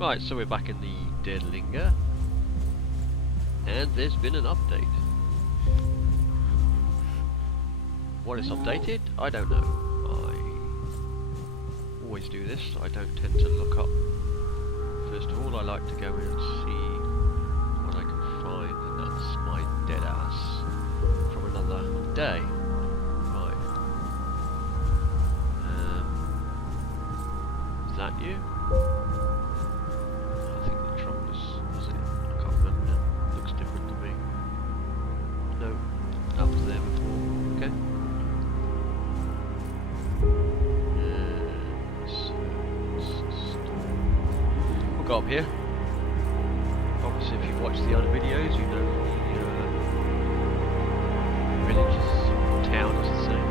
Right, so we're back in the Dead Linger, and there's been an update. What is updated? I don't know. I always do this. I don't tend to look up. First of all, I like to go in and see what I can find, and that's my dead ass from another day. Right. Is that you? I think the trunk was it? I can't remember now. Looks different to me. No, that was there before. Okay. We'll go up here. Obviously, if you've watched the other videos, you know the village's town is the same.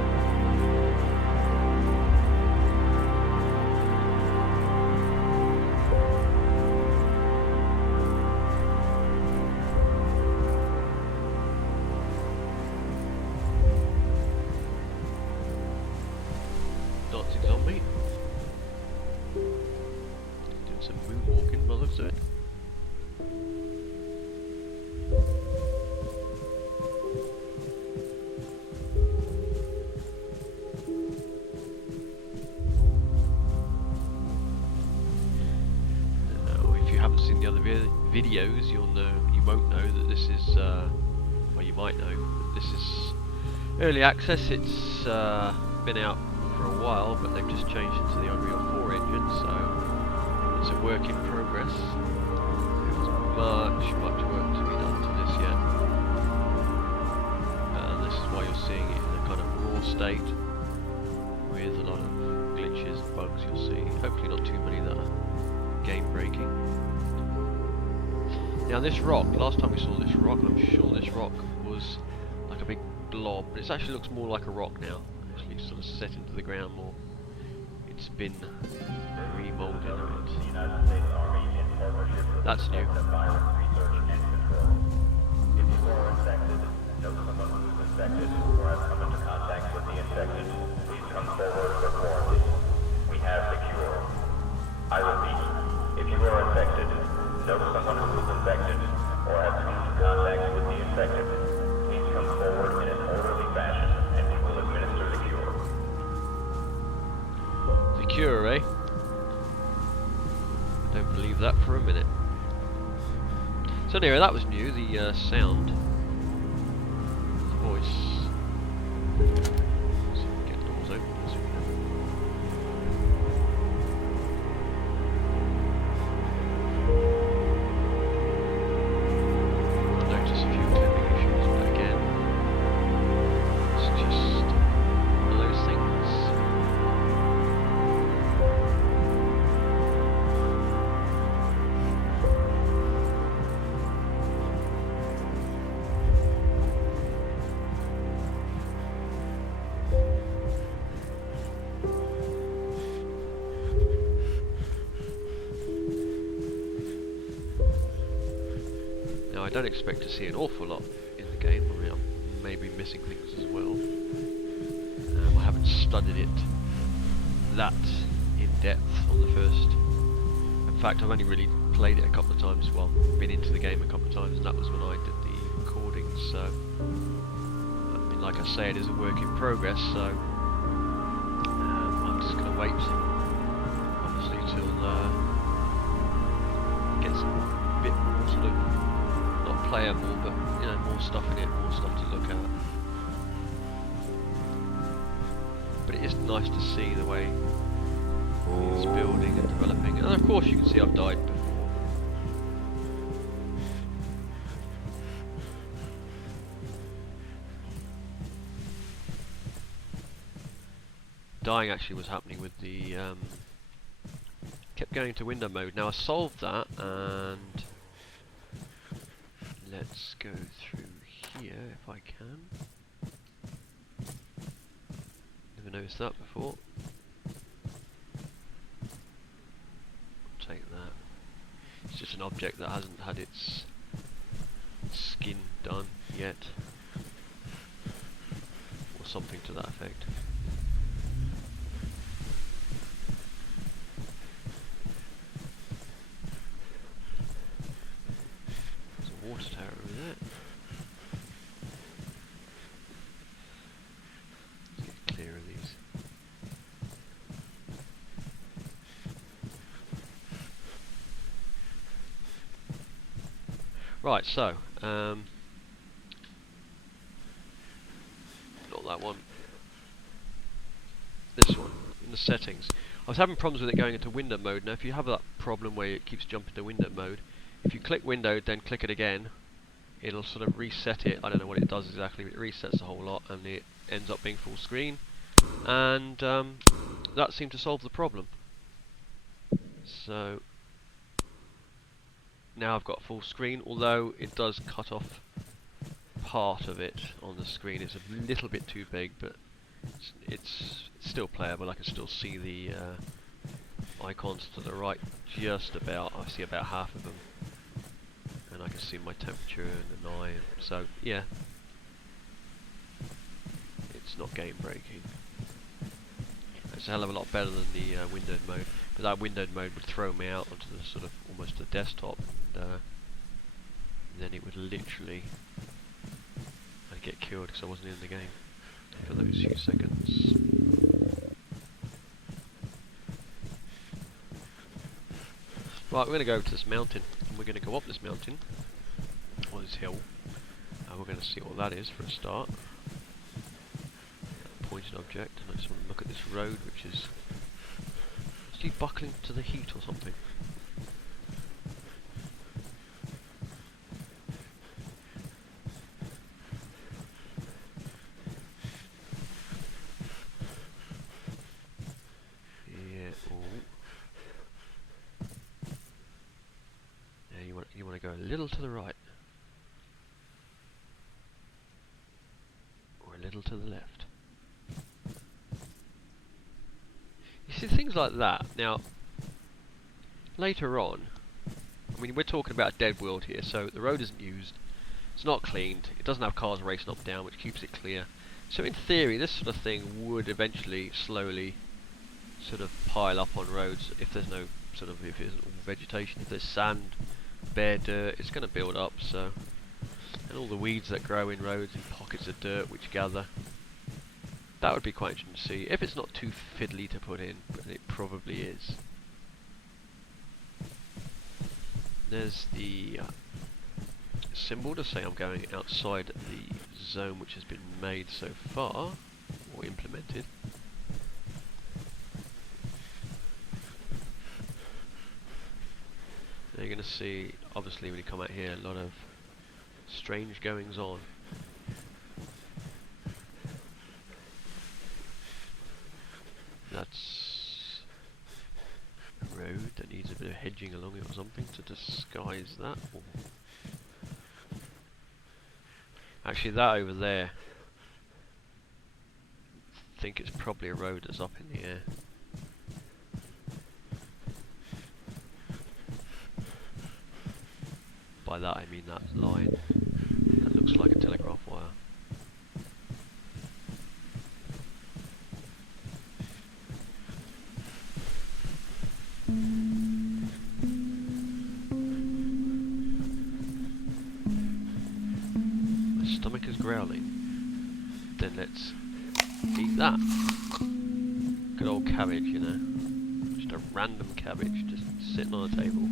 Dancing zombie. Doing some moonwalking by the looks of it. Now, if you haven't seen the other videos, you won't know that this is, well, you might know that this is early access. It's been out for a while, but they've just changed it to the Unreal 4 engine, so it's a work in progress. There's much work to be done to this yet. And this is why you're seeing it in a kind of raw state, with a lot of glitches and bugs you'll see. Hopefully not too many that are game breaking. Now this rock, last time we saw this rock, I'm sure this rock was like a big blob, but it actually looks more like a rock now. Sort of set into the ground more. It's been remolded a bit. That's new. If you are infected, know someone who's infected, or have come into contact with the infected, please come forward for quarantine. We have the cure. I repeat, if you are infected, know someone who is infected, or have come into contact with the infected, please come forward in an orderly fashion, and we will administer the cure. Cure, eh? I don't believe that for a minute. So anyway, that was new, the sound, the voice. Let's see if we can get doors open. Notice a few clipping issues, but again, it's just one of those things. Now I don't expect to see an awful lot in the game. I mean, I may be missing things as well. I haven't studied it that in depth on the first. In fact, I've only really played it a couple of times, well, been into the game a couple of times, and that was when I did the recording, so I mean, like I say, it is a work in progress, so I'm just going to wait, obviously, till get some bit more sort of, not playable, but you know, more stuff in it, more stuff to look at. But it is nice to see the way it's building and developing, and of course you can see I've died before. Dying actually was happening with the kept going to window mode. Now I solved that, and let's go through here if I can. Never noticed that before. Take that. It's just an object that hasn't had its skin done yet, or something to that effect. Right, so not that one. This one in the settings. I was having problems with it going into window mode. Now, if you have that problem where it keeps jumping to window mode, if you click window, then click it again, it'll sort of reset it. I don't know what it does exactly, but it resets a whole lot, and it ends up being full screen. And that seemed to solve the problem. So now I've got full screen, although it does cut off part of it on the screen. It's a little bit too big, but it's still playable. I can still see the icons to the right just about. I see about half of them, and I can see my temperature and an eye. So yeah, it's not game breaking. It's a hell of a lot better than the windowed mode, but that windowed mode would throw me out onto the sort of almost the desktop, and then it would literally, I'd get killed because I wasn't in the game for those few seconds. Right, we're going to go over to this mountain, and we're going to go up this mountain, or this hill, and we're going to see what that is for a start. Pointed object, and I just want to look at this road, which is actually buckling to the heat or something. Yeah. Oh. Yeah. You want to go a little to the right, or a little to the left. You see things like that. Now, later on, I mean, we're talking about a dead world here, so the road isn't used, it's not cleaned, it doesn't have cars racing up and down, which keeps it clear. So in theory, this sort of thing would eventually, slowly, sort of pile up on roads if there's no sort of, if it isn't all vegetation. If there's sand, bare dirt, it's going to build up. So, and all the weeds that grow in roads and pockets of dirt which gather. That would be quite interesting to see, if it's not too fiddly to put in, but it probably is. There's the symbol to say I'm going outside the zone which has been made so far, or implemented. Now you're going to see, obviously when you come out here, a lot of strange goings on. That's a road that needs a bit of hedging along it or something to disguise that. Or actually, that over there, I think it's probably a road that's up in the air. By that I mean that line that looks like a telegraph wire. Stomach is growling. Then let's eat that. Good old cabbage, you know. Just a random cabbage just sitting on a table.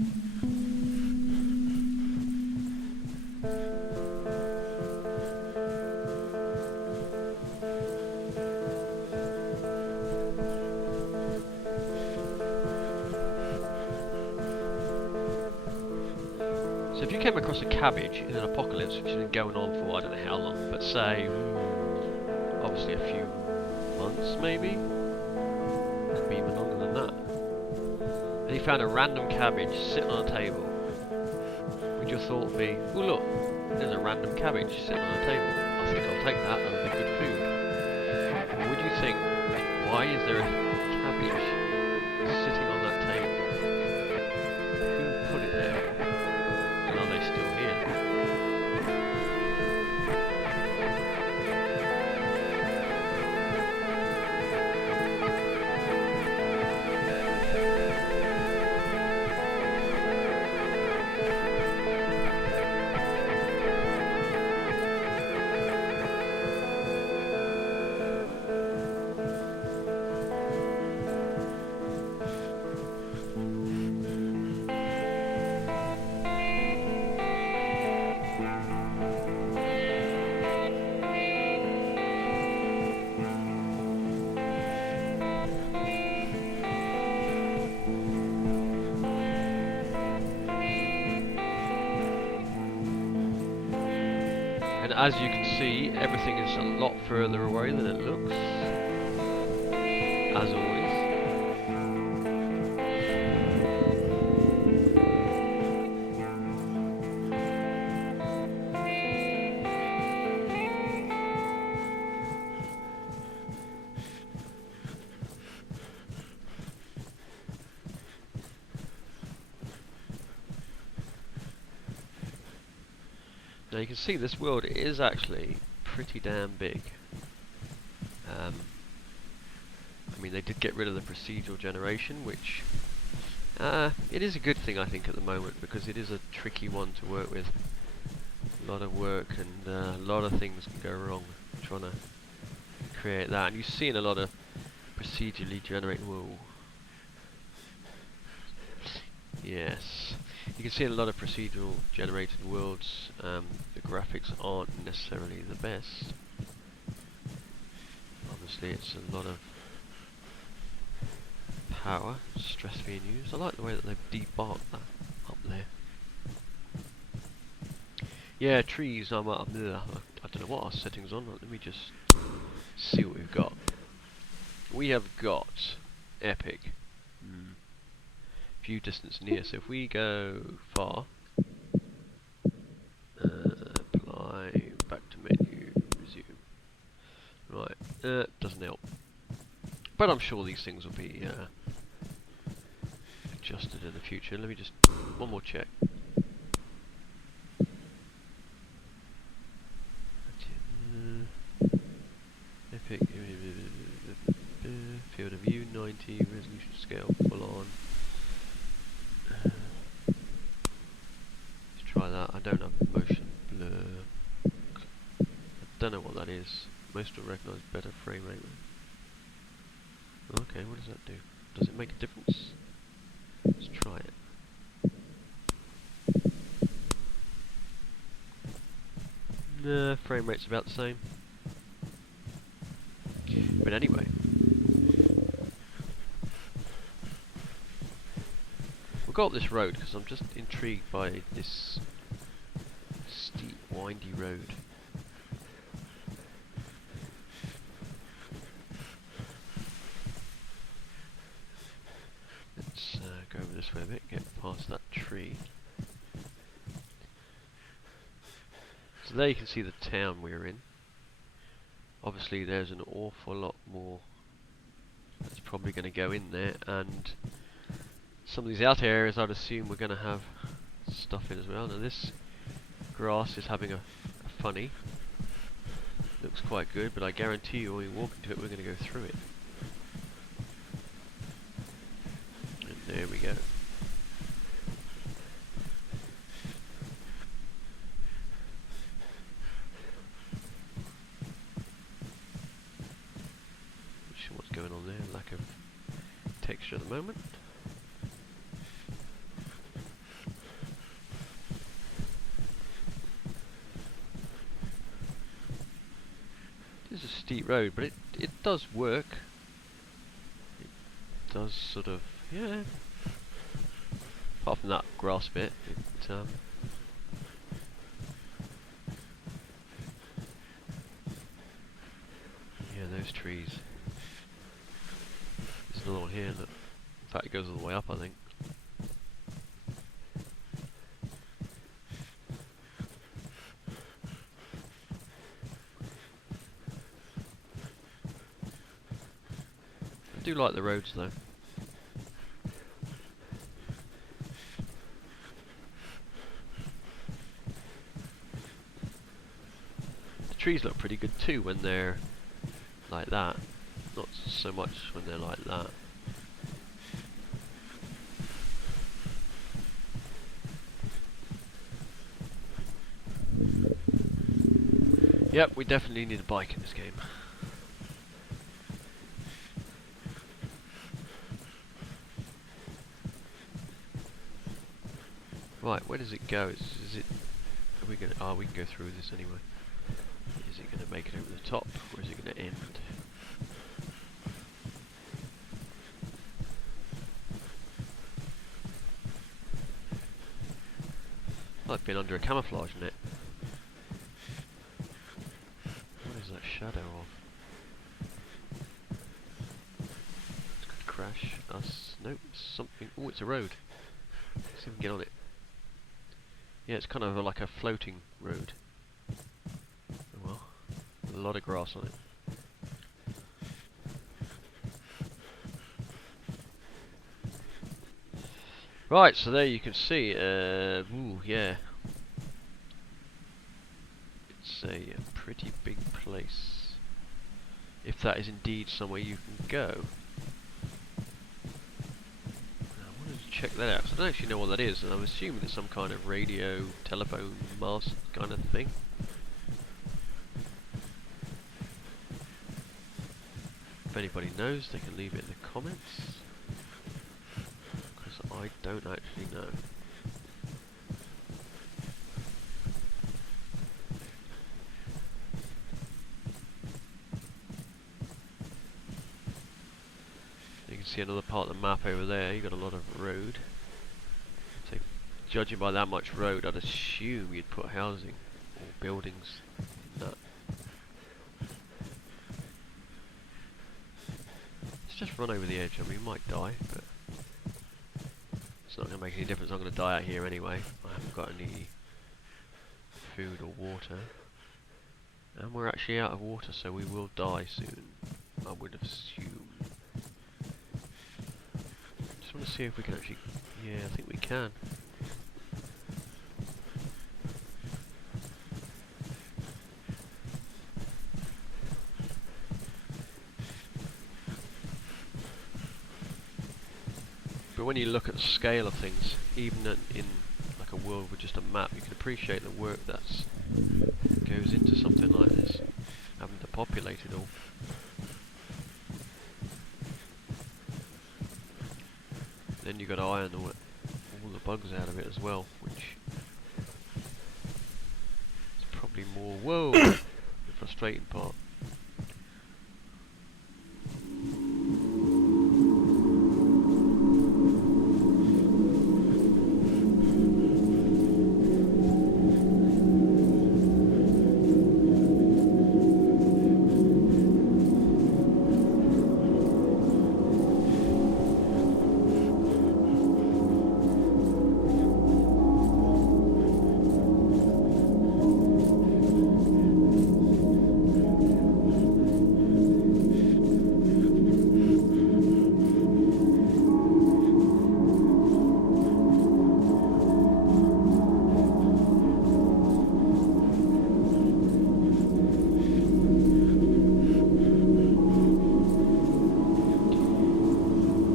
So if you came across a cabbage in an apocalypse which has been going on for I don't know how long, but say, obviously a few months maybe? Could be even longer than that. And you found a random cabbage sitting on a table, would your thought be, oh look, there's a random cabbage sitting on a table. I think I'll take that, that'll be good food. Or would you think, why is there a cabbage sitting on that table? Who put it there? And are they still here? And as you can see, everything is a lot further away than it looks, as always. Now you can see this world is actually pretty damn big. I mean, they did get rid of the procedural generation, which it is a good thing I think at the moment, because it is a tricky one to work with. A lot of work and a lot of things can go wrong trying to create that. And you've seen a lot of procedurally generated. Whoa. Yes. You can see in a lot of procedural generated worlds, the graphics aren't necessarily the best. Obviously it's a lot of power, stress being used. I like the way that they've debarked that up there. Yeah, trees, I don't know what our settings on. Let me just see what we've got. We have got epic. View distance near, so if we go far, apply, back to menu, resume. Right, doesn't help. But I'm sure these things will be adjusted in the future. Let me just, one more check. Epic, field of view, 90, resolution scale, full on. Let's try that. I don't have motion blur. I don't know what that is. Most will recognise better frame rate. Okay, what does that do? Does it make a difference? Let's try it. Nah, frame rate's about the same. But anyway. We'll go up this road because I'm just intrigued by this steep, windy road. Let's go over this way a bit, get past that tree. So there you can see the town we're in. Obviously there's an awful lot more that's probably going to go in there, and some of these outer areas I'd assume we're going to have stuff in as well. Now this grass is having a funny. Looks quite good, but I guarantee you when we walk into it we're going to go through it. And there we go. What's going on there? Lack of texture at the moment. It is a steep road, but it does work. It does sort of, yeah. Apart from that grass bit, yeah, those trees. There's another one here, look. In fact it goes all the way up, I think. I do like the roads though. The trees look pretty good too when they're like that. Not so much when they're like that. Yep, we definitely need a bike in this game. Right, where does it go? Is it? Are we gonna? Oh, we can go through this anyway. Is it gonna make it over the top, or is it gonna end? I've been under a camouflage net. Nope, something. Oh, it's a road. Let's see if we can get on it. Yeah, it's kind of like a floating road. Oh well, a lot of grass on it. Right, so there you can see, ooh, yeah. It's a pretty big place. If that is indeed somewhere you can go. I wanted to check that out, because I don't actually know what that is, and I'm assuming it's some kind of radio, telephone mast kind of thing. If anybody knows, they can leave it in the comments. Because I don't actually know. You can see another part of the map over there. You've got a lot of road. So, judging by that much road, I'd assume you'd put housing or buildings in that. Let's just run over the edge. I mean, we might die, but it's not going to make any difference. I'm going to die out here anyway. I haven't got any food or water. And we're actually out of water, so we will die soon, I would assume. Just want to see if we can actually... Yeah, I think we can. But when you look at the scale of things, even in like a world with just a map, you can appreciate the work that goes into something like this, having to populate it all. Then you've got to iron all the bugs out of it as well, which is probably more, whoa, the frustrating part.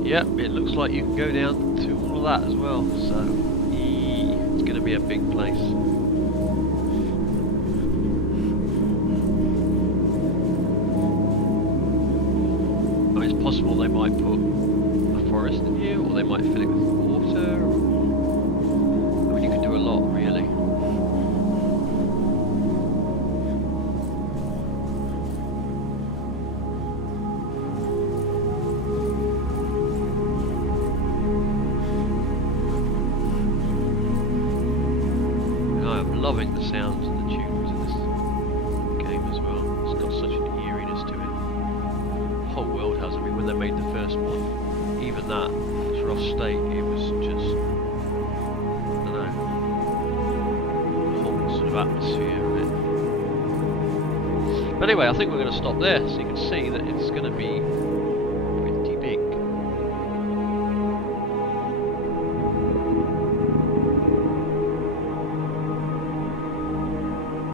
Yep, it looks like you can go down to all of that as well, so it's going to be a big place. I mean, it's possible they might put a forest in here, or they might fill it with water. I mean, you can do a lot, really. Loving the sounds and the tunes in this game as well. It's got such an eeriness to it. The whole world has. I mean, when they made the first one, even that, its rough state, it was just, I don't know, the whole sort of atmosphere of it. But anyway, I think we're going to stop there, so you can see that it's going to be